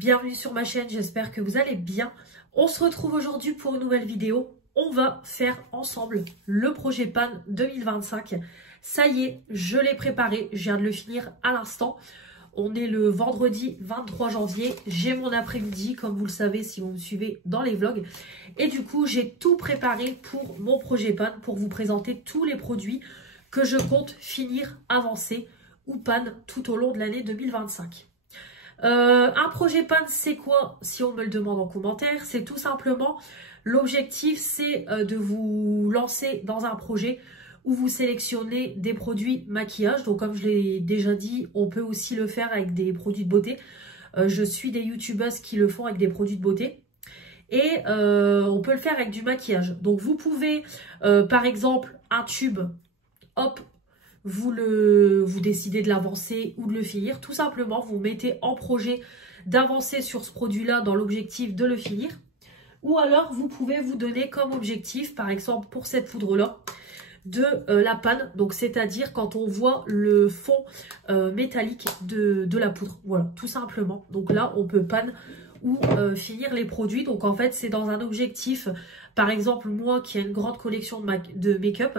bienvenue sur ma chaîne, j'espère que vous allez bien. On se retrouve aujourd'hui pour une nouvelle vidéo. On va faire ensemble le projet PAN 2025. Ça y est, je l'ai préparé, je viens de le finir à l'instant. On est le vendredi 23 janvier, j'ai mon après-midi, comme vous le savez si vous me suivez dans les vlogs. Et du coup, j'ai tout préparé pour mon projet PAN, pour vous présenter tous les produits que je compte finir, avancer ou PAN tout au long de l'année 2025. Un projet PAN, c'est quoi? Si on me le demande en commentaire, c'est tout simplement, l'objectif c'est de vous lancer dans un projet où vous sélectionnez des produits maquillage. Donc comme je l'ai déjà dit, on peut aussi le faire avec des produits de beauté. Je suis des youtubeuses qui le font avec des produits de beauté. Et on peut le faire avec du maquillage. Donc vous pouvez, par exemple, un tube, hop, vous décidez de l'avancer ou de le finir. Tout simplement, vous mettez en projet d'avancer sur ce produit-là dans l'objectif de le finir. Ou alors, vous pouvez vous donner comme objectif, par exemple, pour cette poudre-là, de la panne. Donc, c'est-à-dire quand on voit le fond métallique de la poudre. Voilà, tout simplement. Donc là, on peut panne ou finir les produits. Donc, en fait, c'est dans un objectif, par exemple, moi qui ai une grande collection de make-up,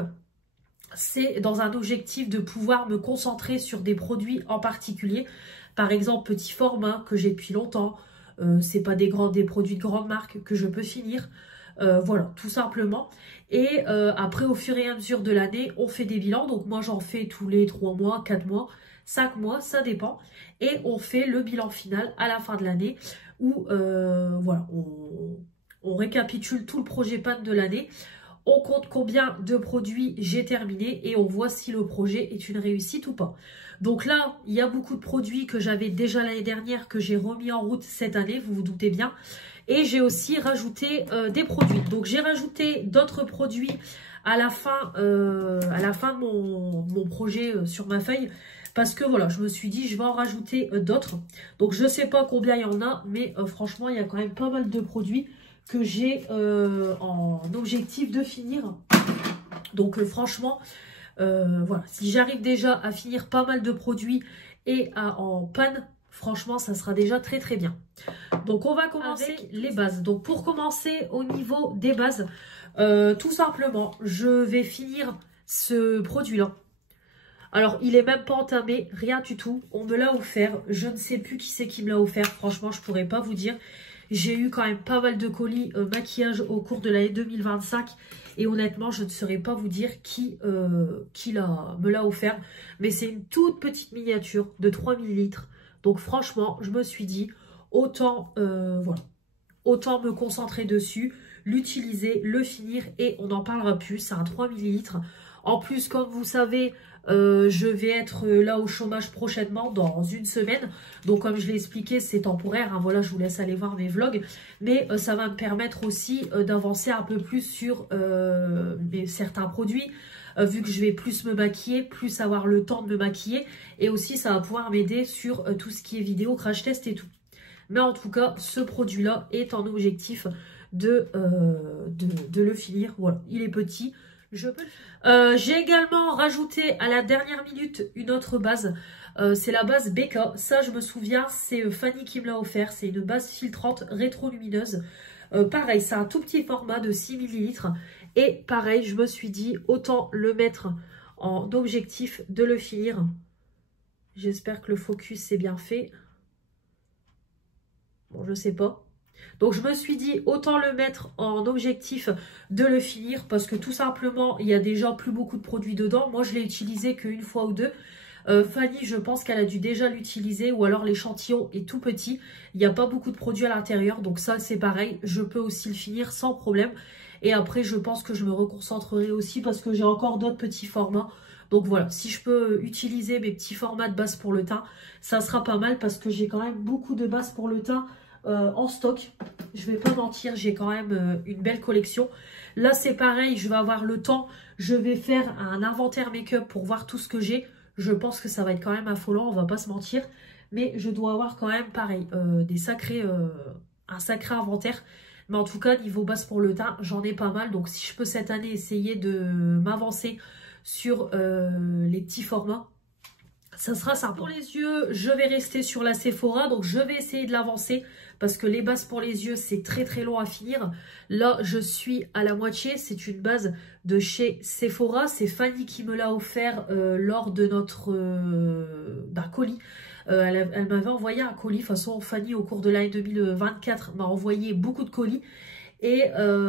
c'est dans un objectif de pouvoir me concentrer sur des produits en particulier. Par exemple, petit format que j'ai depuis longtemps. C'est pas des produits de grande marque que je peux finir. Voilà, tout simplement. Et après, au fur et à mesure de l'année, on fait des bilans. Donc moi, j'en fais tous les 3 mois, 4 mois, 5 mois, ça dépend. Et on fait le bilan final à la fin de l'année où voilà, on récapitule tout le projet PAN de l'année. On compte combien de produits j'ai terminé et on voit si le projet est une réussite ou pas. Donc là, il y a beaucoup de produits que j'avais déjà l'année dernière que j'ai remis en route cette année, vous vous doutez bien. Et j'ai aussi rajouté des produits. Donc j'ai rajouté d'autres produits à la fin de mon projet sur ma feuille. Parce que voilà, je me suis dit, je vais en rajouter d'autres. Donc je ne sais pas combien il y en a, mais franchement, il y a quand même pas mal de produits que j'ai en objectif de finir. Donc franchement, voilà, si j'arrive déjà à finir pas mal de produits et en panne, franchement, ça sera déjà très très bien. Donc on va commencer avec les bases. Donc pour commencer au niveau des bases, tout simplement, je vais finir ce produit-là. Alors, il est même pas entamé, rien du tout. On me l'a offert. Je ne sais plus qui c'est qui me l'a offert. Franchement, je pourrais pas vous dire. J'ai eu quand même pas mal de colis maquillage au cours de l'année 2025. Et honnêtement, je ne saurais pas vous dire qui me l'a offert. Mais c'est une toute petite miniature de 3 ml. Donc franchement, je me suis dit, autant, voilà, autant me concentrer dessus, l'utiliser, le finir et on n'en parlera plus. C'est un 3 ml. En plus, comme vous savez, je vais être là au chômage prochainement, dans une semaine. Donc, comme je l'ai expliqué, c'est temporaire. Hein, voilà, je vous laisse aller voir mes vlogs. Mais ça va me permettre aussi d'avancer un peu plus sur certains produits. Vu que je vais plus me maquiller, plus avoir le temps de me maquiller. Et aussi, ça va pouvoir m'aider sur tout ce qui est vidéo, crash test et tout. Mais en tout cas, ce produit-là est en objectif de le finir. Voilà, il est petit. J'ai également rajouté à la dernière minute une autre base. C'est la base BK. Ça, je me souviens, c'est Fanny qui me l'a offert. C'est une base filtrante rétro-lumineuse. Pareil, c'est un tout petit format de 6 ml. Et pareil, je me suis dit, autant le mettre en objectif de le finir. J'espère que le focus est bien fait. Bon, je sais pas. Donc, je me suis dit, autant le mettre en objectif de le finir parce que tout simplement, il y a déjà plus beaucoup de produits dedans. Moi, je l'ai utilisé qu'une fois ou deux. Fanny, je pense qu'elle a dû déjà l'utiliser ou alors l'échantillon est tout petit. Il n'y a pas beaucoup de produits à l'intérieur. Donc, ça, c'est pareil. Je peux aussi le finir sans problème. Et après, je pense que je me reconcentrerai aussi parce que j'ai encore d'autres petits formats. Donc voilà, si je peux utiliser mes petits formats de base pour le teint, ça sera pas mal parce que j'ai quand même beaucoup de bases pour le teint en stock. Je vais pas mentir, j'ai quand même une belle collection. Là, c'est pareil, je vais avoir le temps. Je vais faire un inventaire make-up pour voir tout ce que j'ai. Je pense que ça va être quand même affolant, on va pas se mentir. Mais je dois avoir quand même, pareil, un sacré inventaire. Mais en tout cas, niveau base pour le teint, j'en ai pas mal. Donc, si je peux cette année essayer de m'avancer sur les petits formats, ça sera sympa. Pour les yeux, je vais rester sur la Sephora. Donc, je vais essayer de l'avancer parce que les bases pour les yeux, c'est très très long à finir. Là, je suis à la moitié. C'est une base de chez Sephora. C'est Fanny qui me l'a offert lors de notre d'un colis. Elle m'avait envoyé un colis. De toute façon, Fanny, au cours de l'année 2024, m'a envoyé beaucoup de colis. Et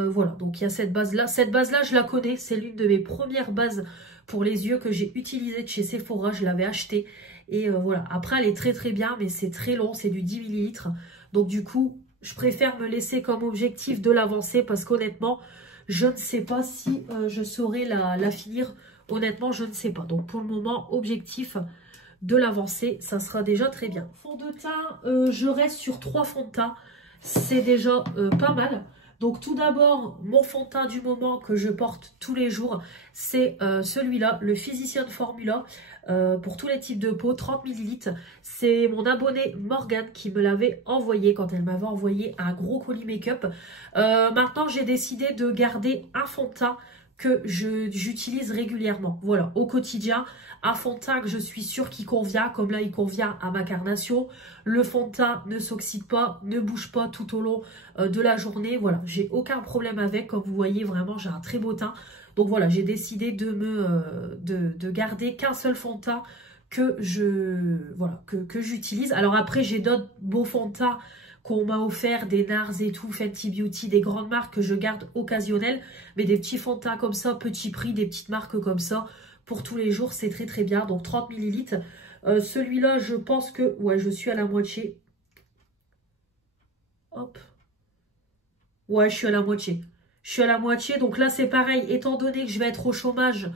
voilà, donc il y a cette base-là. Cette base-là, je la connais. C'est l'une de mes premières bases pour les yeux que j'ai utilisée de chez Sephora. Je l'avais achetée. Et voilà, après, elle est très très bien, mais c'est très long. C'est du 10 ml. Donc du coup, je préfère me laisser comme objectif de l'avancer parce qu'honnêtement, je ne sais pas si je saurai la finir. Honnêtement, je ne sais pas. Donc pour le moment, objectif de l'avancer, ça sera déjà très bien. Fond de teint, je reste sur 3 fonds de teint. C'est déjà pas mal. Donc tout d'abord, mon fond de teint du moment que je porte tous les jours, c'est celui-là, le Physician Formula, pour tous les types de peau, 30 ml. C'est mon abonnée Morgane qui me l'avait envoyé quand elle m'avait envoyé un gros colis make-up. Maintenant, j'ai décidé de garder un fond de teint que j'utilise régulièrement. Voilà, au quotidien, un fond de teint que je suis sûre qu'il convient, comme là il convient à ma carnation. Le fond de teint ne s'oxyde pas, ne bouge pas tout au long de la journée. Voilà, j'ai aucun problème avec, comme vous voyez, vraiment j'ai un très beau teint. Donc voilà, j'ai décidé de garder qu'un seul fond de teint que j'utilise. Alors après, j'ai d'autres beaux fonds de teint qu'on m'a offert, des NARS et tout, Fenty Beauty, des grandes marques que je garde occasionnelles, mais des petits fonds de teint comme ça, petit prix, des petites marques comme ça, pour tous les jours, c'est très très bien. Donc 30 ml. Celui-là, je pense que, ouais, je suis à la moitié. Hop. Ouais, je suis à la moitié. Je suis à la moitié, donc là c'est pareil, étant donné que je vais être au chômage,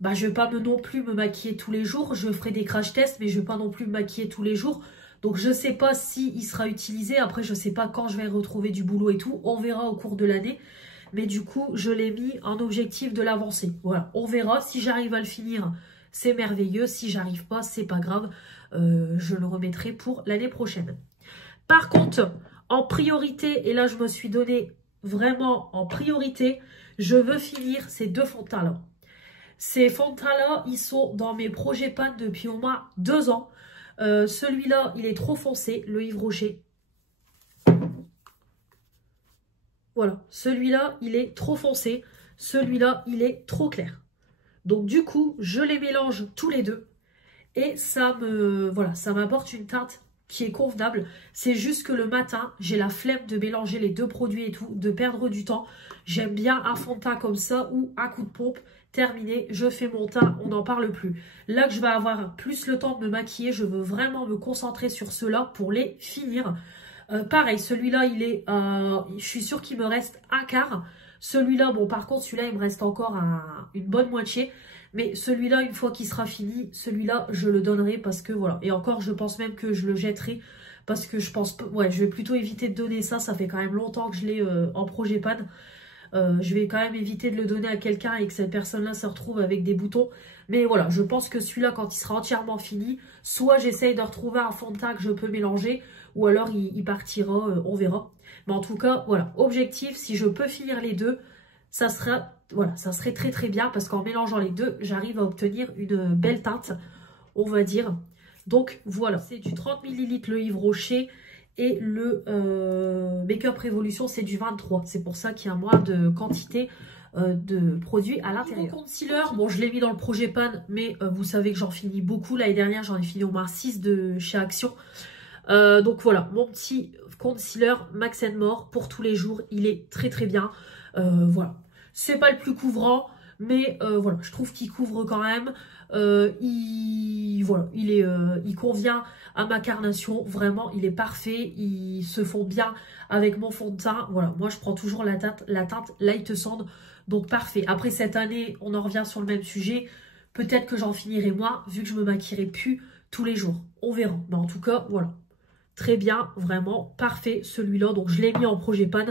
bah, je ne vais pas non plus me maquiller tous les jours. Je ferai des crash tests, mais je ne vais pas non plus me maquiller tous les jours. Donc, je ne sais pas s'il sera utilisé. Après, je ne sais pas quand je vais retrouver du boulot et tout. On verra au cours de l'année. Mais du coup, je l'ai mis en objectif de l'avancer. Voilà, on verra. Si j'arrive à le finir, c'est merveilleux. Si j'arrive pas, c'est pas grave. Je le remettrai pour l'année prochaine. Par contre, en priorité, et là, je me suis donné vraiment en priorité, je veux finir ces 2 fonds de teint-là. Ces fonds de teint-là, ils sont dans mes projets pan depuis au moins 2 ans. Celui-là, il est trop foncé, le Yves Rocher. Voilà, celui-là, il est trop foncé. Celui-là, il est trop clair. Donc du coup, je les mélange tous les deux. Et ça m'apporte une teinte qui est convenable. C'est juste que le matin, j'ai la flemme de mélanger les 2 produits et tout, de perdre du temps. J'aime bien un fond de teint comme ça ou un coup de pompe. Terminé, je fais mon teint, on n'en parle plus. Là que je vais avoir plus le temps de me maquiller, je veux vraiment me concentrer sur ceux-là pour les finir. Pareil, celui-là, je suis sûre qu'il me reste un quart. Celui-là, bon par contre, celui-là, il me reste encore une bonne moitié. Mais celui-là, une fois qu'il sera fini, celui-là, je le donnerai parce que voilà. Et encore, je pense même que je le jetterai parce que je pense, ouais, je vais plutôt éviter de donner ça. Ça fait quand même longtemps que je l'ai en projet pan. Je vais quand même éviter de le donner à quelqu'un et que cette personne-là se retrouve avec des boutons. Mais voilà, je pense que celui-là, quand il sera entièrement fini, soit j'essaye de retrouver un fond de teint que je peux mélanger, ou alors il partira, on verra. Mais en tout cas, voilà, objectif, si je peux finir les 2, ça serait très très bien parce qu'en mélangeant les 2, j'arrive à obtenir une belle teinte, on va dire. Donc voilà, c'est du 30 ml le Yves Rocher. Et le Make-up Révolution, c'est du 23. C'est pour ça qu'il y a moins de quantité de produits à l'intérieur. Concealer, bon, je l'ai mis dans le projet pan, mais vous savez que j'en finis beaucoup. L'année dernière, j'en ai fini au moins 6 de chez Action. Donc voilà, mon petit concealer Max More pour tous les jours. Il est très très bien. Voilà, c'est pas le plus couvrant, mais voilà, je trouve qu'il couvre quand même. Il convient à ma carnation, vraiment il est parfait, ils se font bien avec mon fond de teint. Voilà, moi je prends toujours la teinte Light Sand, donc parfait. Après cette année, on en revient sur le même sujet, peut-être que j'en finirai moins vu que je me maquillerai plus tous les jours, on verra. Mais en tout cas, voilà, très bien, vraiment parfait celui-là, donc je l'ai mis en projet pan.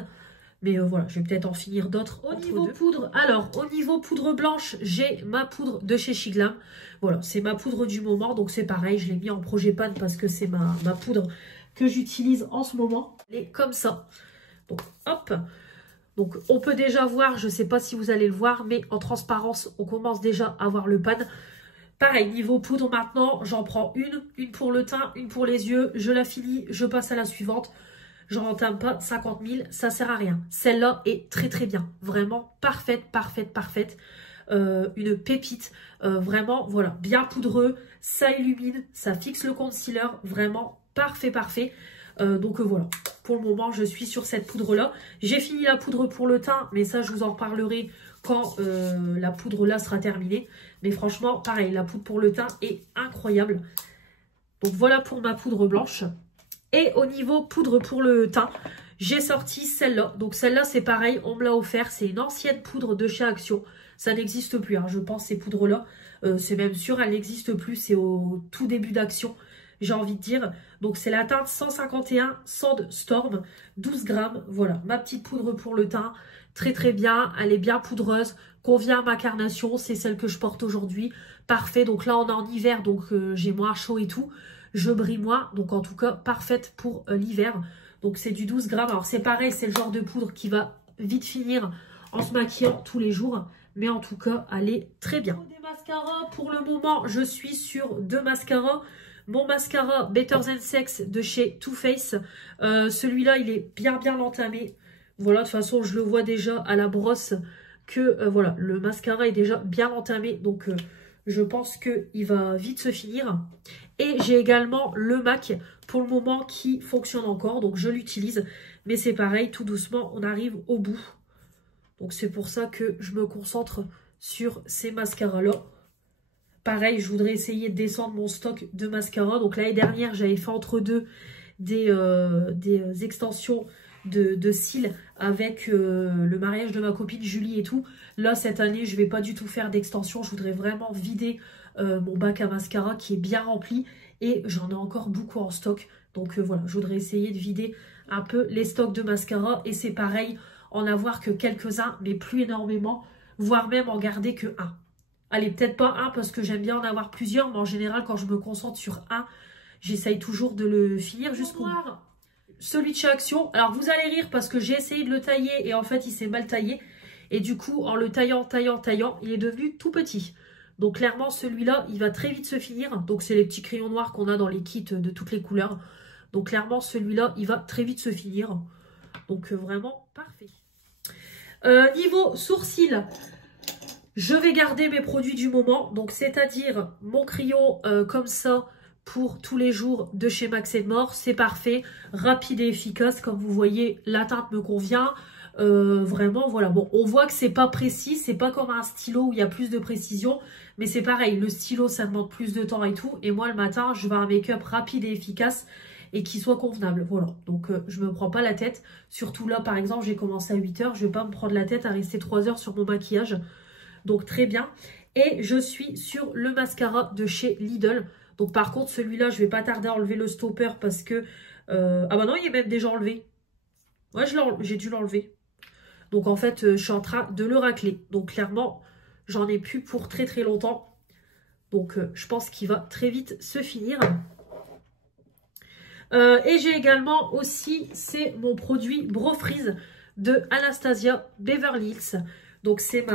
Mais voilà, je vais peut-être en finir d'autres. Au niveau poudre, alors, au niveau poudre blanche, j'ai ma poudre de chez Shiglam. Voilà, c'est ma poudre du moment. Donc, c'est pareil, je l'ai mis en projet pan parce que c'est ma poudre que j'utilise en ce moment. Elle est comme ça. Donc, hop. Donc, on peut déjà voir, je ne sais pas si vous allez le voir, mais en transparence, on commence déjà à voir le pan. Pareil, niveau poudre maintenant, j'en prends une pour le teint, une pour les yeux, je la finis, je passe à la suivante. J'en entame pas 50 000, ça sert à rien. Celle-là est très très bien, vraiment parfaite, parfaite, parfaite. Une pépite, vraiment, voilà, bien poudreux, ça illumine, ça fixe le concealer, vraiment parfait, parfait. Donc voilà, pour le moment, je suis sur cette poudre-là. J'ai fini la poudre pour le teint, mais ça, je vous en reparlerai quand la poudre là sera terminée. Mais franchement, pareil, la poudre pour le teint est incroyable. Donc voilà pour ma poudre blanche. Et au niveau poudre pour le teint, j'ai sorti celle-là. Donc celle-là, c'est pareil, on me l'a offert. C'est une ancienne poudre de chez Action. Ça n'existe plus, hein, je pense, ces poudres-là. C'est même sûr, elle n'existe plus. C'est au tout début d'Action, j'ai envie de dire. Donc c'est la teinte 151 Sandstorm, 12 grammes. Voilà, ma petite poudre pour le teint. Très très bien, elle est bien poudreuse. Convient à ma carnation, c'est celle que je porte aujourd'hui. Parfait, donc là on est en hiver, donc j'ai moins chaud et tout. Je brille moins, donc en tout cas parfaite pour l'hiver. Donc c'est du 12 grammes. Alors c'est pareil, c'est le genre de poudre qui va vite finir en se maquillant tous les jours. Mais en tout cas, elle est très bien. Des mascaras, pour le moment, je suis sur 2 mascaras. Mon mascara Better Than Sex de chez Too Faced. Celui-là, il est bien entamé. Voilà, de toute façon, je le vois déjà à la brosse que voilà, le mascara est déjà bien entamé. Donc, je pense qu'il va vite se finir. Et j'ai également le MAC pour le moment qui fonctionne encore. Donc, je l'utilise. Mais c'est pareil, tout doucement, on arrive au bout. Donc, c'est pour ça que je me concentre sur ces mascaras-là. Pareil, je voudrais essayer de descendre mon stock de mascara. Donc, l'année dernière, j'avais fait entre deux des extensions de cils avec le mariage de ma copine Julie et tout. Là, cette année, je vais pas du tout faire d'extension. Je voudrais vraiment vider mon bac à mascara qui est bien rempli. Et j'en ai encore beaucoup en stock. Donc, voilà, je voudrais essayer de vider un peu les stocks de mascara. Et c'est pareil, en avoir que quelques-uns, mais plus énormément, voire même en garder que un. Allez, peut-être pas un parce que j'aime bien en avoir plusieurs, mais en général, quand je me concentre sur un, j'essaye toujours de le finir jusqu'au bout. Celui de chez Action, alors vous allez rire parce que j'ai essayé de le tailler et en fait, il s'est mal taillé. Et du coup, en le taillant, il est devenu tout petit. Donc clairement, celui-là, il va très vite se finir. Donc c'est les petits crayons noirs qu'on a dans les kits de toutes les couleurs. Donc clairement, celui-là, il va très vite se finir. Donc vraiment, parfait. Niveau sourcils, je vais garder mes produits du moment. Donc c'est-à-dire mon crayon comme ça pour tous les jours de chez Max More. C'est parfait, rapide et efficace. Comme vous voyez, la teinte me convient. Vraiment, voilà. Bon, on voit que c'est pas précis. C'est pas comme un stylo où il y a plus de précision. Mais c'est pareil, le stylo, ça demande plus de temps et tout. Et moi, le matin, je veux un make-up rapide et efficace et qui soit convenable. Voilà, donc je me prends pas la tête. Surtout là, par exemple, j'ai commencé à 8 h. Je vais pas me prendre la tête à rester 3 heures sur mon maquillage. Donc très bien. Et je suis sur le mascara de chez Lidl. Donc par contre, celui-là, je vais pas tarder à enlever le stopper parce que... ah bah non, il est même déjà enlevé. Ouais, j'ai dû l'enlever. Donc en fait, je suis en train de le racler. Donc clairement, j'en ai plus pour très très longtemps. Donc je pense qu'il va très vite se finir. Et j'ai également aussi, c'est mon produit Brow Freeze de Anastasia Beverly Hills. Donc c'est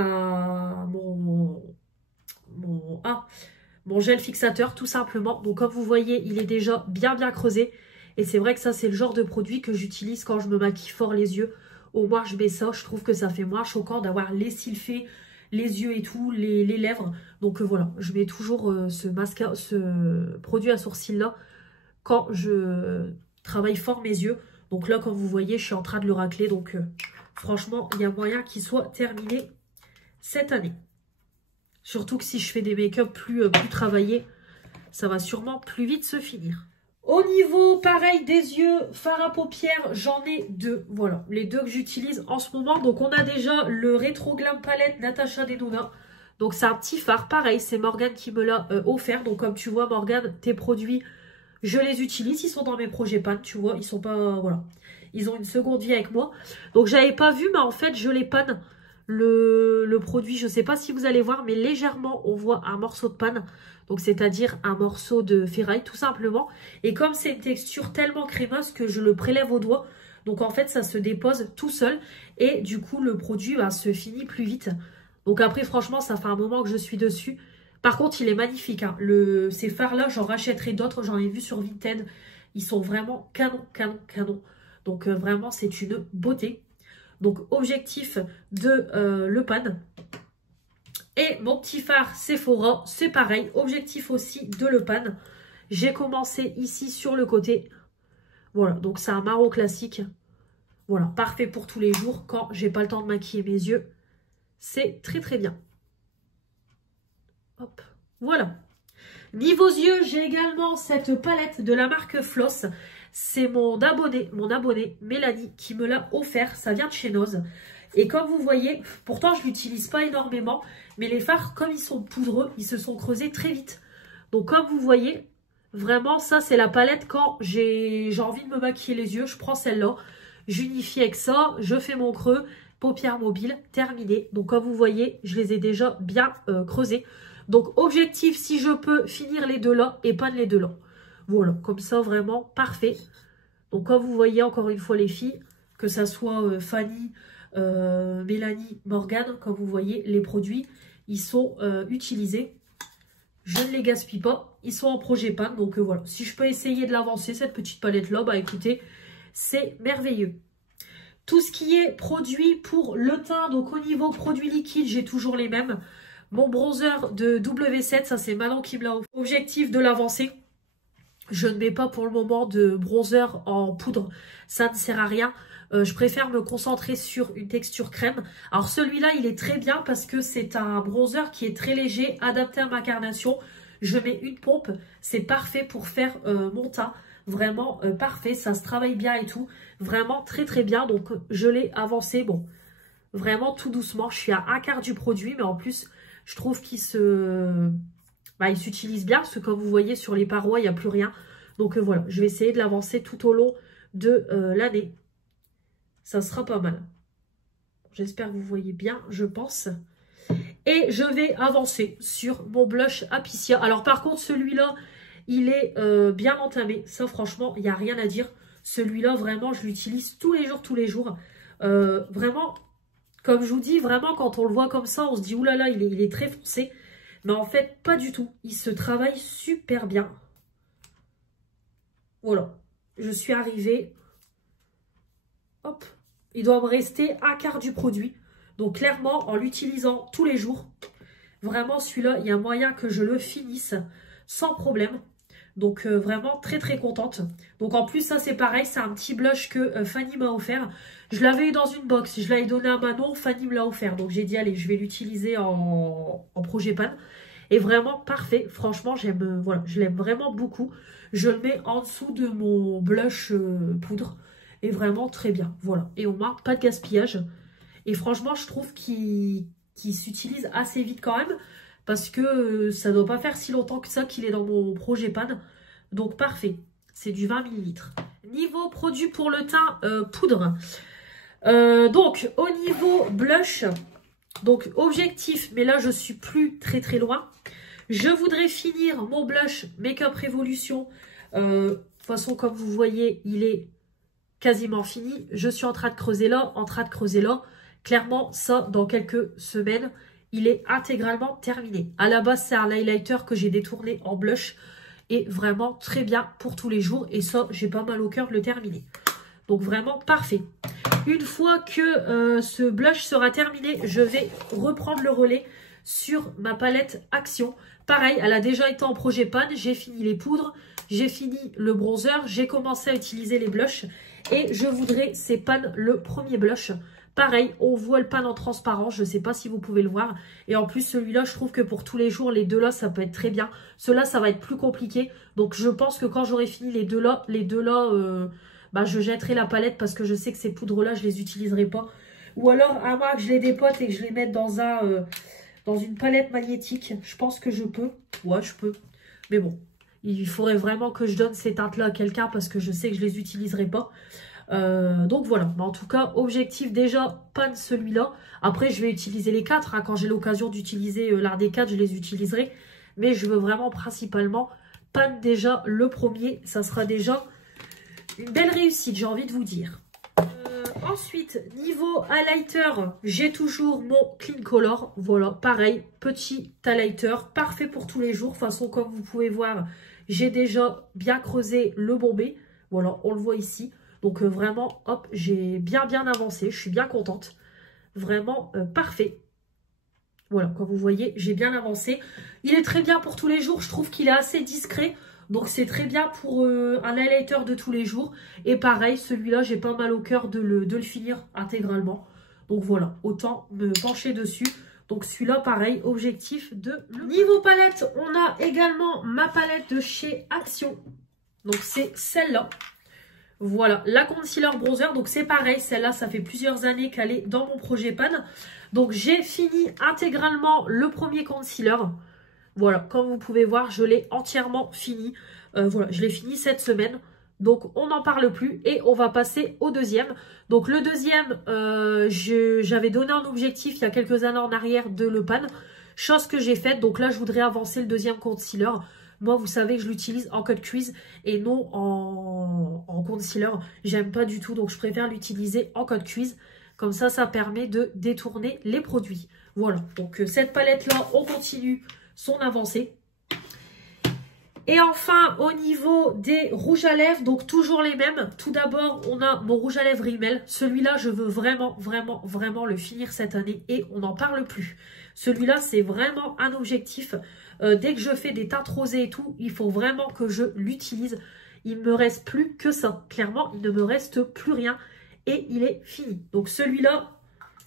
mon gel fixateur tout simplement. Donc comme vous voyez, il est déjà bien creusé. Et c'est vrai que ça, c'est le genre de produit que j'utilise quand je me maquille fort les yeux. Au moins, je mets ça. Je trouve que ça fait moins choquant d'avoir les cils faits, les yeux et tout, les lèvres. Donc voilà, je mets toujours ce produit à sourcils là quand je travaille fort mes yeux. Donc là, comme vous voyez, je suis en train de le racler. Donc franchement, il y a moyen qu'il soit terminé cette année. Surtout que si je fais des make-up plus travaillés, ça va sûrement plus vite se finir. Au niveau, pareil, des yeux, fard à paupières, j'en ai deux. Voilà, les deux que j'utilise en ce moment. Donc, on a déjà le Retro Glam Palette Natasha Denona. Donc, c'est un petit fard. Pareil, c'est Morgane qui me l'a offert. Donc, comme tu vois, Morgane, tes produits, je les utilise. Ils sont dans mes projets pan, tu vois. Ils sont pas... voilà. Ils ont une seconde vie avec moi. Donc, j'avais pas vu, mais en fait, je les panne. Le produit, je sais pas si vous allez voir, mais légèrement, on voit un morceau de panne. Donc, c'est-à-dire un morceau de ferraille, tout simplement. Et comme c'est une texture tellement crémeuse que je le prélève au doigt, donc en fait, ça se dépose tout seul. Et du coup, le produit se finit plus vite. Donc après, franchement, ça fait un moment que je suis dessus. Par contre, il est magnifique. Hein. Ces fards-là, j'en rachèterai d'autres. J'en ai vu sur Vinted. Ils sont vraiment canon, canon, canon. Donc, vraiment, c'est une beauté. Donc, objectif de le pan. Et mon petit phare Sephora, c'est pareil. Objectif aussi de le pan. J'ai commencé ici sur le côté. Voilà, donc c'est un marron classique. Voilà, parfait pour tous les jours quand j'ai pas le temps de maquiller mes yeux. C'est très très bien. Hop, voilà. Niveau yeux, j'ai également cette palette de la marque Floss. C'est mon abonné Mélanie qui me l'a offert. Ça vient de chez Nose. Et comme vous voyez, pourtant je l'utilise pas énormément, mais les fards, comme ils sont poudreux, ils se sont creusés très vite. Donc comme vous voyez, vraiment ça c'est la palette quand j'ai envie de me maquiller les yeux. Je prends celle-là, j'unifie avec ça, je fais mon creux, paupières mobiles, terminé. Donc comme vous voyez, je les ai déjà bien creusés. Donc objectif, si je peux, finir les deux là et pan les deux là. Voilà, comme ça vraiment parfait. Donc comme vous voyez encore une fois les filles, que ça soit Fanny, Mélanie, Morgane, comme vous voyez, les produits, ils sont utilisés. Je ne les gaspille pas. Ils sont en projet pan. Donc voilà, si je peux essayer de l'avancer, cette petite palette-là, bah écoutez, c'est merveilleux. Tout ce qui est produit pour le teint, donc au niveau produits liquides, j'ai toujours les mêmes. Mon bronzer de W7, ça c'est Manon qui me l'a offert. Objectif de l'avancer. Je ne mets pas pour le moment de bronzer en poudre. Ça ne sert à rien. Je préfère me concentrer sur une texture crème. Alors celui-là, il est très bien parce que c'est un bronzer qui est très léger, adapté à ma carnation. Je mets une pompe. C'est parfait pour faire mon teint. Vraiment parfait. Ça se travaille bien et tout. Vraiment très très bien. Donc je l'ai avancé. Bon, vraiment tout doucement. Je suis à un quart du produit. Mais en plus, je trouve qu'il il s'utilise bien. Parce que comme vous voyez sur les parois, il n'y a plus rien. Donc voilà, je vais essayer de l'avancer tout au long de l'année. Ça sera pas mal. J'espère que vous voyez bien, je pense. Et je vais avancer sur mon blush Apicia. Alors par contre, celui-là, il est bien entamé. Ça, franchement, il n'y a rien à dire. Celui-là, vraiment, je l'utilise tous les jours, tous les jours. Vraiment, comme je vous dis, vraiment, quand on le voit comme ça, on se dit, oulala, il est très foncé. Mais en fait, pas du tout. Il se travaille super bien. Voilà. Je suis arrivée. Hop. Il doit me rester un quart du produit. Donc clairement, en l'utilisant tous les jours, vraiment celui-là, il y a moyen que je le finisse sans problème. Donc vraiment très très contente. Donc en plus, ça c'est pareil, c'est un petit blush que Fanny m'a offert. Je l'avais eu dans une box, je l'avais donné à Manon, Fanny me l'a offert. Donc j'ai dit, allez, je vais l'utiliser en projet pan. Et vraiment parfait, franchement, voilà, je l'aime vraiment beaucoup. Je le mets en dessous de mon blush poudre. Et vraiment très bien, voilà. Et au moins, pas de gaspillage. Et franchement, je trouve qu'il s'utilise assez vite quand même. Parce que ça ne doit pas faire si longtemps que ça qu'il est dans mon projet pan. Donc parfait, c'est du 20 ml. Niveau produit pour le teint, poudre. Donc au niveau blush, donc objectif, mais là je suis plus très très loin. Je voudrais finir mon blush Make-up Revolution. De toute façon, comme vous voyez, il est quasiment fini. Je suis en train de creuser là, en train de creuser là. Clairement, ça, dans quelques semaines, il est intégralement terminé. À la base, c'est un highlighter que j'ai détourné en blush. Et vraiment très bien pour tous les jours. Et ça, j'ai pas mal au cœur de le terminer. Donc vraiment parfait. Une fois que ce blush sera terminé, je vais reprendre le relais sur ma palette Action. Pareil, elle a déjà été en projet pan. J'ai fini les poudres, j'ai fini le bronzer, j'ai commencé à utiliser les blushs. Et je voudrais, c'est pan le premier blush. Pareil, on voit le pan en transparent, je ne sais pas si vous pouvez le voir. Et en plus, celui-là, je trouve que pour tous les jours, les deux là, ça peut être très bien. Ceux-là, ça va être plus compliqué. Donc, je pense que quand j'aurai fini les deux là, je jetterai la palette parce que je sais que ces poudres-là, je les utiliserai pas. Ou alors, à moins que je les dépote et que je les mette dans une palette magnétique. Je pense que je peux. Ouais, je peux. Mais bon, il faudrait vraiment que je donne ces teintes-là à quelqu'un parce que je sais que je les utiliserai pas. Donc voilà, mais en tout cas, objectif déjà, pan celui-là. Après, je vais utiliser les 4. Hein. Quand j'ai l'occasion d'utiliser l'un des 4, je les utiliserai. Mais je veux vraiment principalement pan déjà le premier. Ça sera déjà une belle réussite, j'ai envie de vous dire. Ensuite, niveau highlighter, j'ai toujours mon Clean Color. Voilà, pareil, petit highlighter, parfait pour tous les jours. De toute façon, comme vous pouvez voir, j'ai déjà bien creusé le bombé. Voilà, on le voit ici. Donc vraiment, hop, j'ai bien avancé. Je suis bien contente. Vraiment parfait. Voilà, comme vous voyez, j'ai bien avancé. Il est très bien pour tous les jours. Je trouve qu'il est assez discret. Donc c'est très bien pour un highlighter de tous les jours. Et pareil, celui-là, j'ai pas mal au cœur de le finir intégralement. Donc voilà, autant me pencher dessus. Donc celui-là, pareil, objectif de... Niveau palette, on a également ma palette de chez Action. Donc c'est celle-là. Voilà, la concealer bronzer. Donc c'est pareil, celle-là, ça fait plusieurs années qu'elle est dans mon projet pan. Donc j'ai fini intégralement le premier concealer. Voilà, comme vous pouvez voir, je l'ai entièrement fini. Voilà, je l'ai fini cette semaine. Donc, on n'en parle plus et on va passer au deuxième. Donc, le deuxième, j'avais donné un objectif il y a quelques années en arrière de le pan. Chose que j'ai faite. Donc là, je voudrais avancer le deuxième concealer. Moi, vous savez que je l'utilise en cut crease et non en concealer. J'aime pas du tout, donc je préfère l'utiliser en cut crease. Comme ça permet de détourner les produits. Voilà, donc cette palette-là, on continue son avancée. Et enfin, au niveau des rouges à lèvres, donc toujours les mêmes. Tout d'abord, on a mon rouge à lèvres Rimmel. Celui-là, je veux vraiment le finir cette année et on n'en parle plus. Celui-là, c'est vraiment un objectif. Dès que je fais des teintes rosées et tout, il faut vraiment que je l'utilise. Il ne me reste plus que ça. Clairement, il ne me reste plus rien et il est fini. Donc celui-là,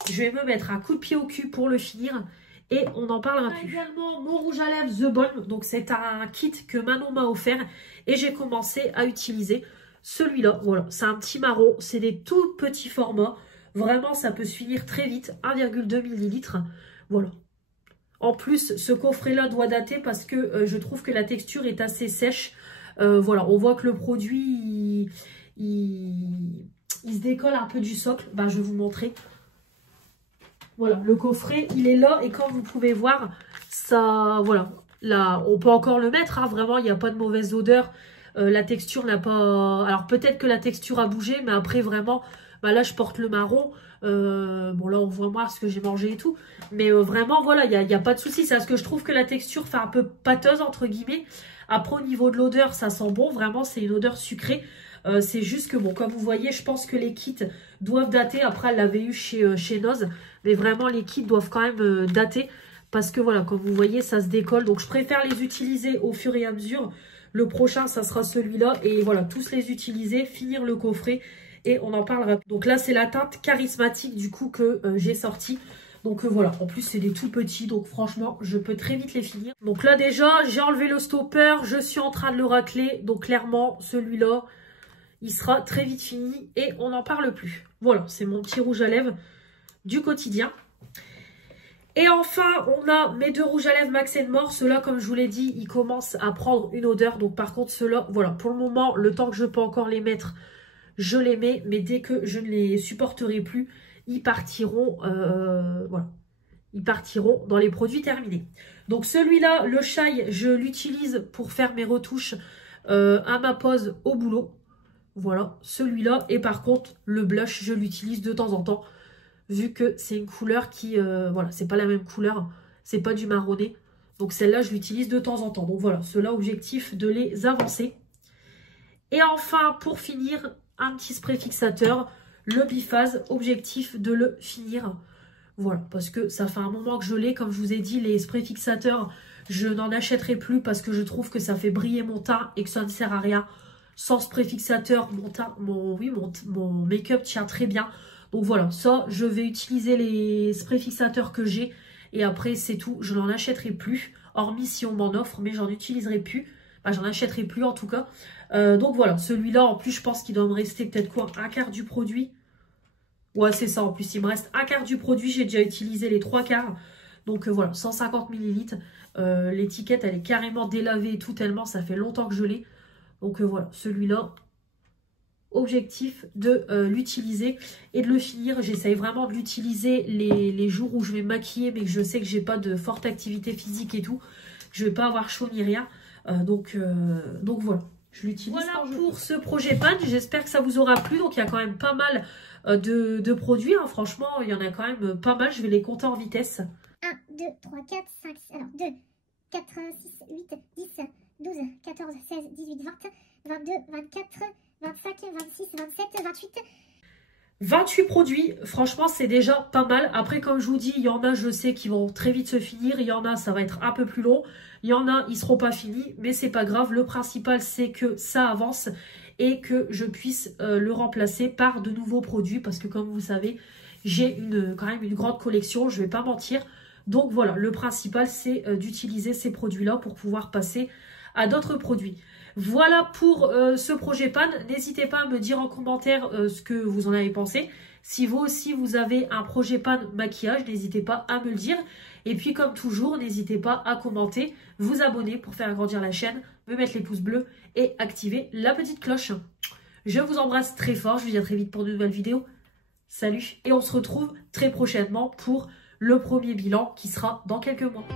je vais me mettre un coup de pied au cul pour le finir. Et on n'en parlera plus. Également mon rouge à lèvres The Balm. Donc c'est un kit que Manon m'a offert. Et j'ai commencé à utiliser celui-là. Voilà, c'est un petit marron. C'est des tout petits formats. Vraiment, ça peut se finir très vite. 1,2 ml. Voilà. En plus, ce coffret-là doit dater parce que je trouve que la texture est assez sèche. Voilà, on voit que le produit, il se décolle un peu du socle. Ben, je vais vous montrer. Voilà, le coffret, il est là et comme vous pouvez voir, ça, voilà, là, on peut encore le mettre, hein, vraiment, il n'y a pas de mauvaise odeur. La texture n'a pas... Alors, peut-être que la texture a bougé, mais après, vraiment, bah là, je porte le marron. Bon, là, on voit moi ce que j'ai mangé et tout. Mais vraiment, voilà, il n'y a pas de souci. C'est parce que je trouve que la texture fait un peu pâteuse, entre guillemets. Après, au niveau de l'odeur, ça sent bon. Vraiment, c'est une odeur sucrée. C'est juste que, bon, comme vous voyez, je pense que les kits doivent dater. Après, elle l'avait eu chez Noz. Mais vraiment, les kits doivent quand même dater. Parce que, voilà, comme vous voyez, ça se décolle. Donc, je préfère les utiliser au fur et à mesure. Le prochain, ça sera celui-là. Et voilà, tous les utiliser, finir le coffret. Et on en parlera. Donc là, c'est la teinte charismatique, du coup, que j'ai sorti. Donc voilà, en plus, c'est des tout petits. Donc franchement, je peux très vite les finir. Donc là, déjà, j'ai enlevé le stopper. Je suis en train de le racler. Donc clairement, celui-là... il sera très vite fini et on n'en parle plus. Voilà, c'est mon petit rouge à lèvres du quotidien. Et enfin, on a mes deux rouges à lèvres Max & More. Ceux-là, comme je vous l'ai dit, ils commencent à prendre une odeur. Donc par contre, ceux-là, voilà, pour le moment, le temps que je peux encore les mettre, je les mets. Mais dès que je ne les supporterai plus, ils partiront, voilà. Ils partiront dans les produits terminés. Donc celui-là, le Shine, je l'utilise pour faire mes retouches à ma pause au boulot. Voilà, celui-là. Et par contre, le blush, je l'utilise de temps en temps. Vu que c'est une couleur qui... voilà, c'est pas la même couleur. C'est pas du marronné. Donc celle-là, je l'utilise de temps en temps. Donc voilà, ceux-là, objectif de les avancer. Et enfin, pour finir, un petit spray fixateur. Le Biphase, objectif de le finir. Voilà, parce que ça fait un moment que je l'ai. Comme je vous ai dit, les sprays fixateurs, je n'en achèterai plus parce que je trouve que ça fait briller mon teint et que ça ne sert à rien. Sans spray fixateur, mon make-up tient très bien. Donc voilà, ça, je vais utiliser les sprays fixateurs que j'ai. Et après, c'est tout. Je n'en achèterai plus. Hormis si on m'en offre, mais j'en utiliserai plus. Enfin, j'en achèterai plus en tout cas. Donc voilà, celui-là, en plus, je pense qu'il doit me rester peut-être quoi, un quart du produit. Ouais, c'est ça. En plus, il me reste un quart du produit. J'ai déjà utilisé les 3/4. Donc voilà, 150 ml. L'étiquette, elle est carrément délavée et tout, tellement ça fait longtemps que je l'ai. Donc voilà, celui-là, objectif de l'utiliser et de le finir. J'essaye vraiment de l'utiliser les jours où je vais me maquiller, mais que je sais que j'ai pas de forte activité physique et tout. Je vais pas avoir chaud ni rien. Donc voilà, je l'utilise. Voilà pour ce projet pan, j'espère que ça vous aura plu. Donc il y a quand même pas mal de produits, hein. Franchement, il y en a quand même pas mal, je vais les compter en vitesse. 1, 2, 3, 4, 5, alors 2, 4, 6, 8, 10, 12, 14, 16, 18, 20, 22, 24, 25, 26, 27, 28. 28 produits, franchement c'est déjà pas mal. Après comme je vous dis, il y en a je sais qui vont très vite se finir, il y en a ça va être un peu plus long, il y en a ils seront pas finis, mais c'est pas grave. Le principal c'est que ça avance et que je puisse le remplacer par de nouveaux produits parce que comme vous savez, j'ai quand même une grande collection, je vais pas mentir. Donc voilà, le principal c'est d'utiliser ces produits-là pour pouvoir passer à d'autres produits. Voilà pour ce projet pan. N'hésitez pas à me dire en commentaire ce que vous en avez pensé. Si vous aussi vous avez un projet pan maquillage, n'hésitez pas à me le dire. Et puis comme toujours, n'hésitez pas à commenter, vous abonner pour faire grandir la chaîne, me mettre les pouces bleus et activer la petite cloche. Je vous embrasse très fort, je vous dis à très vite pour de nouvelles vidéos. Salut et on se retrouve très prochainement pour le premier bilan qui sera dans quelques mois.